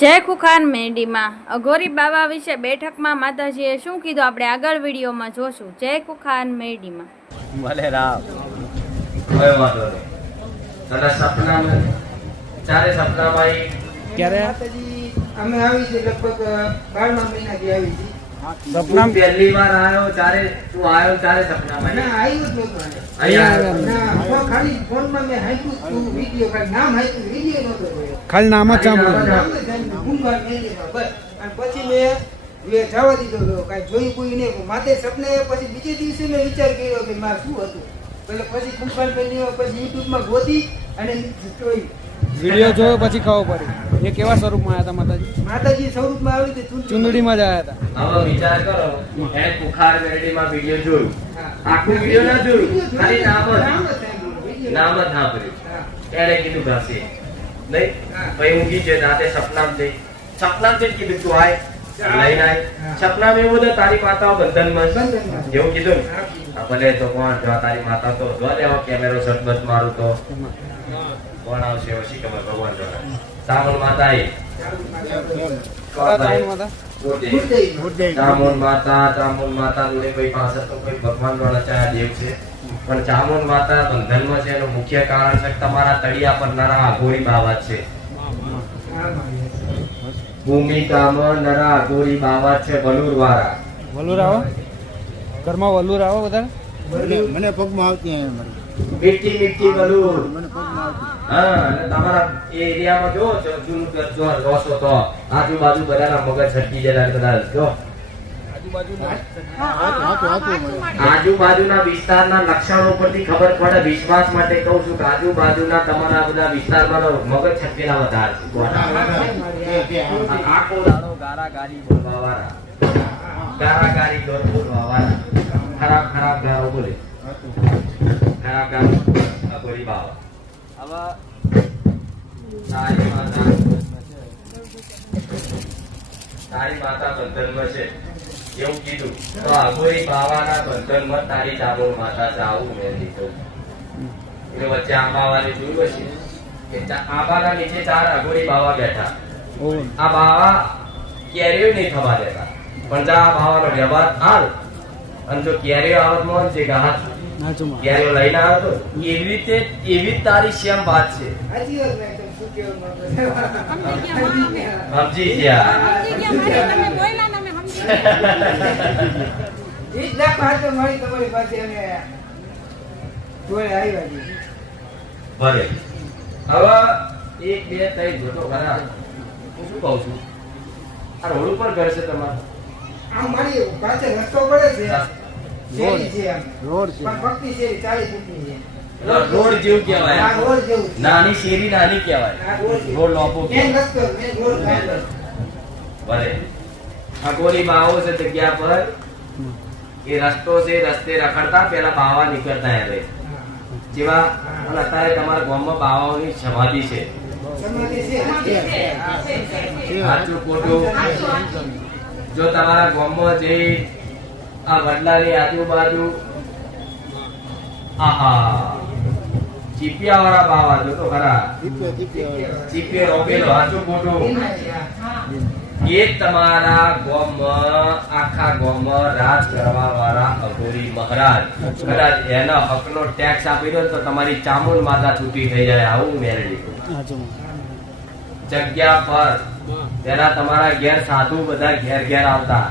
જય ખુખાન મેરડીમાં અઘોરી બાવા વિશે બેઠકમાં માતાજીએ શું કીધું આપણે આગળ વિડીયોમાં જોશું. જય ખુખાન મેરડીમાં. ભલે રામ કોઈ વાંધો નહીં. તને સપનામાં ચારે સપનામાં ક્યારે અમે આવી છે લગભગ 12મા મહિનાથી આવી છે. સપના પહેલી વાર આવ્યો ચારે તું આવ્યો ચારે સપનામાં ના આવ્યું જ નહોતું. અહીંયા ના ખાલી ફોનમાં મેં હાંક્યું તું વિડિયો ખાલી નામ હાંક્યું વિડિયો નહોતો જોયો. ખાલી નામ જ સાંભળ્યું. નામ જ હાંક્યું ગુંગાર મેલીમાં બસ. અને પછી મેં જવા દીધો હતો કાંઈ જોયું કોઈ નહીં. માથે સપને પછી બીજે દિવસે મેં વિચાર કર્યો કે મારે શું હતું. એટલે પછી ગુંગાર મેલી પછી યુટ્યુબમાં ગોતી અને જોઈ. વિડીયો જોયો પછી ખબર પડી એ કેવા સ્વરૂપમાં આવ્યા હતા માતાજી. માતાજી સ્વરૂપમાં આવી હતી ચુંદડીમાં જ આવ્યા હતા. હવે વિચાર કરો એને કુખાર મેરડીમાં વિડિયો જોયું. આખું વિડિયો ના જોયું, ખાલી નામ જ સાંભળ્યું. એને કીધું ઘાસી નહીં ભાઈ ઊંઘી છે રાતે સપનામાં જઈ કીધું તું આય લઈને આય. સપનામાં એવું હતું તારી માતા બંધનમાં એવું કીધું. ભલે તો કોણ જો તારી માતા તો જો લેવો કેમેરો સટબત મારું તો કોણ આવશે ઓછી ખબર ભગવાન જોડે. સામણ માતા આવી ચામુંડ માતા લુણીભાઈ પાસે તો કોઈ ભગવાન નો રચાયા દેવ છે, પણ ચામુંડ માતા બંધનમાં છે એનું મુખ્ય કારણ છે તમારા તળિયા પર નરા અઘોરી બાવા છે. ભૂમિકામાં નરા અઘોરી બાવા છે વલુર વાળા. વલુર આવો ઘરમાં વલુર આવો વધારે મને પગમાં આવતી મીઠી વલુર. મને પગમાં આવતી. હા અને તમારા એ એરિયામાં જો જોશો તો આજુબાજુ બધાના મગજ છટકી જાય બધા જો આજુબાજુના વિસ્તારના લક્ષણો પરથી ખબર પડે. વિશ્વાસ માટે કહું છું કે આજુબાજુના તમારા બધા વિસ્તારમાં મગજ છટકેલા વધારે છે. આખો દાડો ગારાગારી બોલવાવાળા, ગારાગારી બોલવાવાળા, ખરાબ ગારો બોલે, ખરાબ ગારો અઘોરી બાવા. હવે તારી માતા બંધનમાં છે એવું કીધું તો અઘોરી બાવાના બંધનમાં તારી ચામુંડ માતા છે આવું મેં લીધું. એટલે વચ્ચે આંબાવાને જોયું હશે કે આંબાના નીચે 4 અઘોરી બાવા બેઠા. આ બાવા કેરીઓ નહીં થવા દેતા, પણ જા આ બાવાનો વ્યવહાર હાલ અને જો કેરીઓ આવતમાં જે ગાહ કેરીઓ લઈને આવ્યો તો એવી જ તારી શ્યામ વાત છે. સમજી ગયા ભલે. હવે 1 2 3 જોતો ખરા. હું શું કહું છું, આ રોડ ઉપર ઘર છે તમારું? આમ મારી પાસે રસ્તો પડે છે શેરી છે આમ. રોડ છે પણ પક્કી શેરી 40 ફૂટની છે. રોડ જેવું કહેવાય. આ રોડ જેવું છે. નાની શેરી નાની કહેવાય. આ રોડ છે. રોડ લોપો મેન રસ્તો મેન રોડ ખાલી. ભલે આ ગોરી બાવો છે જગ્યા પર એ રસ્તો છે, રસ્તે રખડતા પેલા બાવા નીકળતા એટલે જેવા. અને અત્યારે તમારા ગામમાં બાવાઓની સમાધિ છે. સમાધિ છે. સાચું ખોટું? જો તમારા ગામમાં જે આ વડલાની આજુબાજુ આહા ચીપિયા વાળા બાવા જો તો ખરા. ચીપીએ રોપેલો સાચું ખોટું? એ તમારા ગામમાં આખા ગામમાં રાજ કરવા વાળા અઘોરી મહારાજ. કદાચ એના હકનો ટેક્સ આપી દો તો તમારી ચામુંડ માતા છૂટી થઈ જાય. આવું મેળવી જગ્યા પર તેના તમારા ઘેર સાધુ બધા ઘેર આવતા.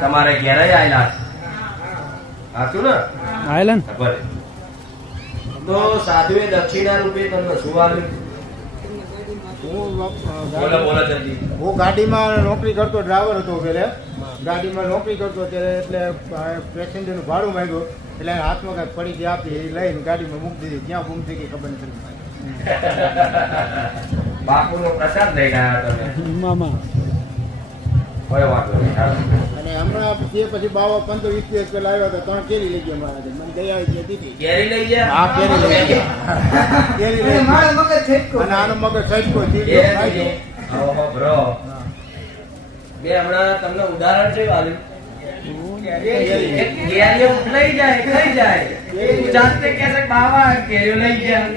તમારે ઘેર આવેલા સાચું ને? આયલન ભલે. તો સાધુએ દક્ષિણા રૂપે તમને શું આવ્યું? બોલો જલ્દી. હું ગાડીમાં નોકરી કરતો, ડ્રાઈવર હતો પેલે. ગાડીમાં નોકરી કરતો ત્યારે એટલે પેસેન્જરનું ભાડું માંગ્યું એટલે હાથમાં કાંઈક પડી ગઈ આપી એ લઈને ગાડીમાં મૂકી દીધી. ક્યાં ગુમ થઈ ગઈ ખબર નથી. બાપુનો પ્રસાદ લઈને આવ્યા તમે. મામા કોઈ વાંધો નહીં. અને હમણાં તે પછી બાવા 15-20 દિવસ પહેલા આવ્યા હતા. 3 કેરી લઈ ગયા મારા. મને દયા આવી દીધી. કેરી લઈ ગયા? હા કેરી લઈ ગયા. કેરી લઈ ગયા. મારો મગજ છટકો. અને આનો મગજ સજકો ઓહો બ્રો. બે હમણાં તમને ઉદાહરણ છે આલ્યું. કેરીઓ લઈ જાય ખાઈ જાય. તું જાતે કહેશે બાવા કેરીઓ લઈ ગયા.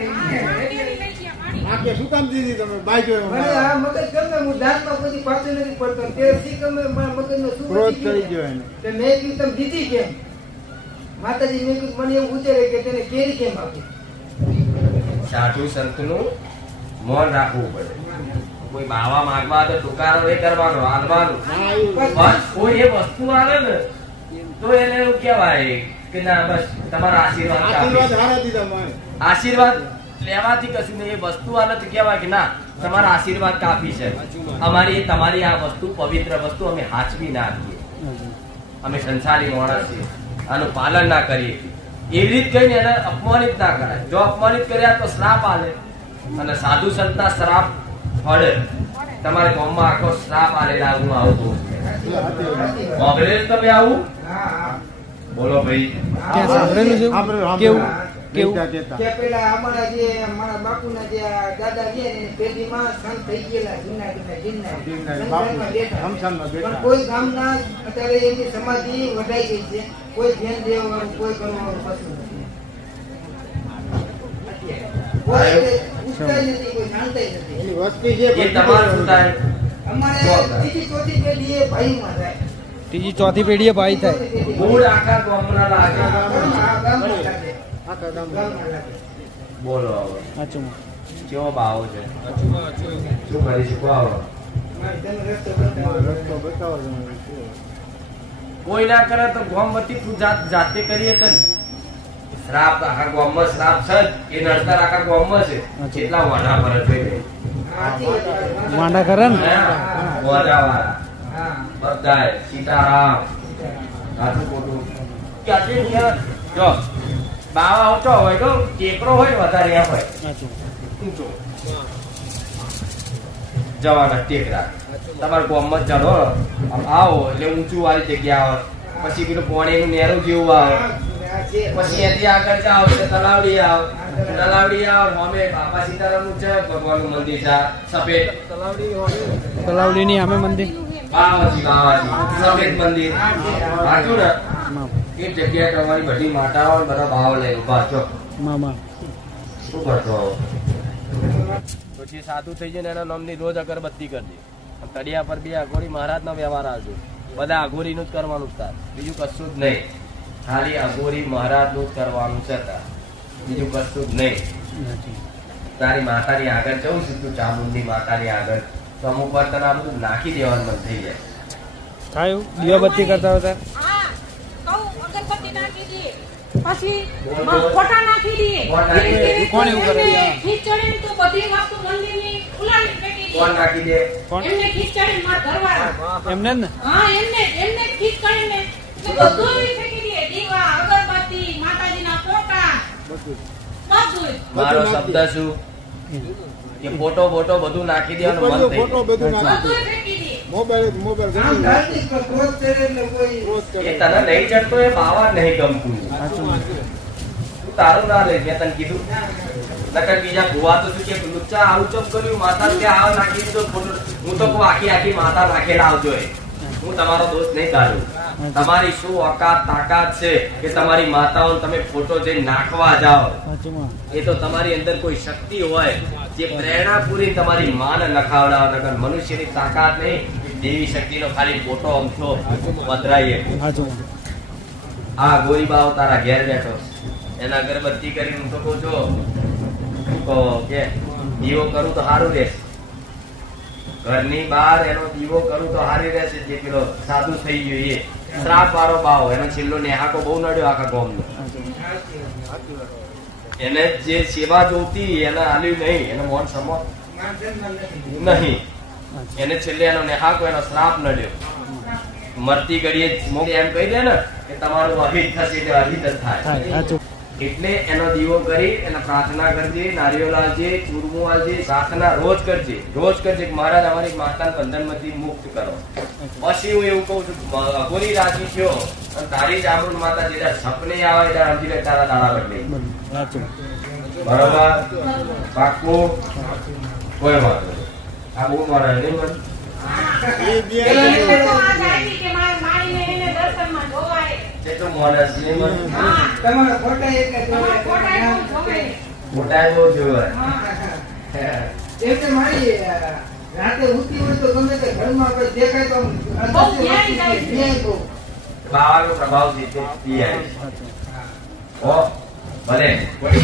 વાક્ય શું કામ દીધી તમે બાજો મને આ મગજ ગમે હું દાંતમાં કોઈ પાછો નથી પડતો તે શી ગમે મારા મગજનો શું ક્રોધ વધી કરી ગયો? ગયો એને. કે મેં કીધું તમે દીધી કેમ માતાજી મેં કીધું મને એવું ઉતરે કે તેને કેરી કેમ આપી સાધુ સંતનું મૌન રાખવું પડે. કોઈ બાવા માંગવા તો ટુકારો નહીં કરવાનો, હાલવાનું. હા, એવું. બસ કોઈ એ વસ્તુ આવે ને તો એને એવું કહેવાય કે ના બસ તમારા આશીર્વાદ આશીર્વાદ કાફી છે. હારા દીધા મને. આશીર્વાદ લેવાથી કશું નહીં. એ વસ્તુ આવે તો કહેવાય કે ના તમારા આશીર્વાદ કાફી છે. અમારી તમારી આ વસ્તુ પવિત્ર વસ્તુ અમે હાચવી ના આપીએ. અમે સંસારી માણસ છીએ, આનું પાલન ના કરીએ. એવી રીત કહીને એને અપમાનિત ના કરાય. જો અપમાનિત કર્યા તો શ્રાપ આલે, અને સાધુ સંતના શ્રાપ ફળે. તમારે ગામમાં આખો શ્રાપ આલેલા હું આવતું મોગલેલ તમે આવું હા હા બોલો ભાઈ. ક્યાં સાંભળેલું છે સાંભળેલું, કેવું કેવું? કેવું કહેતા. કે પેલા અમારા જે મારા બાપુના જે આ દાદા છે ને એની પેઢીમાં સંત થઈ ગયેલા જૂના જિંદા જૂના બાપુ બેઠા શમશાનમાં પણ બેઠા. કોઈ ગામના અત્યારે એની સમાધિ વધાઈ ગઈ છે. કોઈ ધ્યાન દેવાનું કોઈ કરવાનું કશું નથી. કોઈ ઉઠતાય નથી, કોઈ જાણતાય નથી. એની વસ્તી છે એ પણ તમારું શું થાય? અમારે ત્રીજી ચોથી પેઢી એ ભાઈમાં થાય. ત્રીજી ચોથી પેઢીએ ભાઈ થાય. મૂળ આખા ગામના લાગે. ગામમાં લાગે. આખા ગામમાં. ગામમાં લાગે. બોલો હવે સાચું કેવો ભાવ છે? શું કરી શકો? આવો મારે તને રસ્તો હા, બતાવો. રસ્તો બતાવો તમે. કોઈ ના કરે તો ગોમવતી તું જાતે કરીએ કર. શ્રાપ આખા ગામમાં શ્રાપ છે જ. એ નડતર આખા ગામમાં છે. કેટલા વાના પર છે સાચી વાત છે. માંડા કરે ને વાળા હા. બધાય સીતારામ સાચું ખોટું ક્યાંથી ક્યાં જો બાવા ઊંચો હોય તો ટેકરો હોય ને વધારે એમ હોય સાચું ઊંચો જવાના ટેકરા. તમારે ગામમાં ચડો આમ આવો એટલે ઊંચું વાળી જગ્યા આવે. પછી પેલું પાણીનું નેરું જેવું આવે. પછી એથી આગળ જાઓ એટલે તલાવડી આવે. તલાવડી આવે અમે બાપા સીતારામનું છે ભગવાનનું મંદિર છે સફેદ તલાવડીની સામે મંદિર બાવાજી સફેદ મંદિર સાચું ને? માં એ જગ્યાએ તમારી બધી માતાઓ ને બધા ભાવ લઈ ઉભા છો. મામા શું કરતો તો જે સાધુ થઈ જાય ને એના નામની રોજ અગરબત્તી કરજે. તળિયા પર બી અઘોરી મહારાજ નો વ્યવહાર આવજો. બધા અઘોરી નું જ કરવાનું જ તાર, બીજું કશું જ નહીં. ખાલી અઘોરી મહારાજ નું જ કરવાનું છે તાર, બીજું કશું જ નહીં. તારી માતાની આગળ જવું છું તું ચામુંડની માતાની આગળ તો અમુક વાર તને આ બધું નાખી દેવાનું મન થઈ જાય. થયું દીવાબત્તી કરતા હતા હા, કહું અગરબત્તી નાખી દઈએ. પછી બોલ, માં બોલ. ફોટા નાખી દઈએ. ફોટા નાખી દઈએ. કોણ એવું કરે? એમને ખીચડીને તો બધી વસ્તુ મંદિરની ઉલાળી ફેંકી દઈએ. કોણ નાખી દે? કોણ એમને ખીચડીને માર ઘરવાળા. એમને જ ને હા, એમને ખીચડીને એટલે બધું ફેંકી દઈએ. દીવા, અગરબત્તી, માતાજીના ફોટા, બધું. મારો શબ્દ શું કે ફોટો બોટો બધું નાખી દેવાનું મન થઈ ફોટો જાય. બધું નાખી બધું ફેંકી દઈએ. મોબાઈલ આમ ઘણી ધાર્મિક પણ ક્રોધ કરે એટલે કોઈ એ તને નહીં ચડતો એ બાવા નહીં ગમતું. તું તારું ના લે મેં તને કીધું. નકર બીજા ભુવા તો શું કે લુચ્ચા આવું ચમ કર્યું માતા કે આ નાખી દીધો ફોટો. હું તો કહું આખી માતા નાખેલા આવજો એ. હું તમારો દોષ નહીં કાઢું. તમારી શું ઓકાત તાકાત છે કે તમારી માતાઓને તમે ફોટો જઈને નાખવા જાઓ. સાચું માં એ તો તમારી અંદર કોઈ શક્તિ હોય જે પ્રેરણા પૂરી તમારી માને નખાવડાવે. નકર મનુષ્યની તાકાત નહીં, દેવી શક્તિનો ખાલી ફોટો અમથો પધરાઈએ. સાચું માં આ ગોરીબાઓ તારા ઘેર બેઠો એના અગરબત્તી કરીને હું તો કહું છું કહો કે દીવો કરું તો સારું રહેશે. ઘરની બહાર એનો દીવો કરું તો સારી રહેશે. જે પેલો સાધુ થઈ ગયો એ શ્રાપ વાળો બાવો એનો છેલ્લો નેહાકો બહુ નડ્યો આખા ગામનો. એને જે સેવા જોતી એને આલ્યું નહીં, એને મોન સમો માન સન્માન નથી. નહીં. એને છેલ્લે એનો નેહાકો એનો શ્રાપ નડ્યો. મરતી ઘડીએ મોગ એમ કહી દે ને કે તમારું અહિત થશે એટલે અહિત જ થાય થાય. સાચું એટલે એનો દીવો કરી એને પ્રાર્થના કરજે, નારિયેળ આલજે, ચૂરમું આલજે, પ્રાર્થના રોજ કરજે કે મહારાજ અમારી માતાને બંધનમાંથી મુક્ત કરો. પછી હું એવું કહું છું અઘોરી રાજી થયો અને તારી જામૃત માતા જે સપને આવે ત્યારે સમજી લે તારા દાડા બદલે. સાચું બરોબર? પાક્કું? કોઈ વાંધો નહીં. આ બહુ મારા નહીં મને એ બે એટલે તો આ જાય કે મારે માળીને એને દર્શનમાં જોવાય. જે તો માણસ નહીં મને હા, તમારા ફોટા એક જ તમારા ફોટા જોયા. એવું જોવાય. મોટા બહુ જોવાય. હા. એમ કે મારી રાતે ઉઠી હોય તો ગમે તે ઘરમાં કોઈ દેખાય તો આમ બહુ ન્યાય જાય છે. ન્યાય બહુ. બાવાનો પ્રભાવ જીતે ઈ આવી. ઓ ભલે કોઈ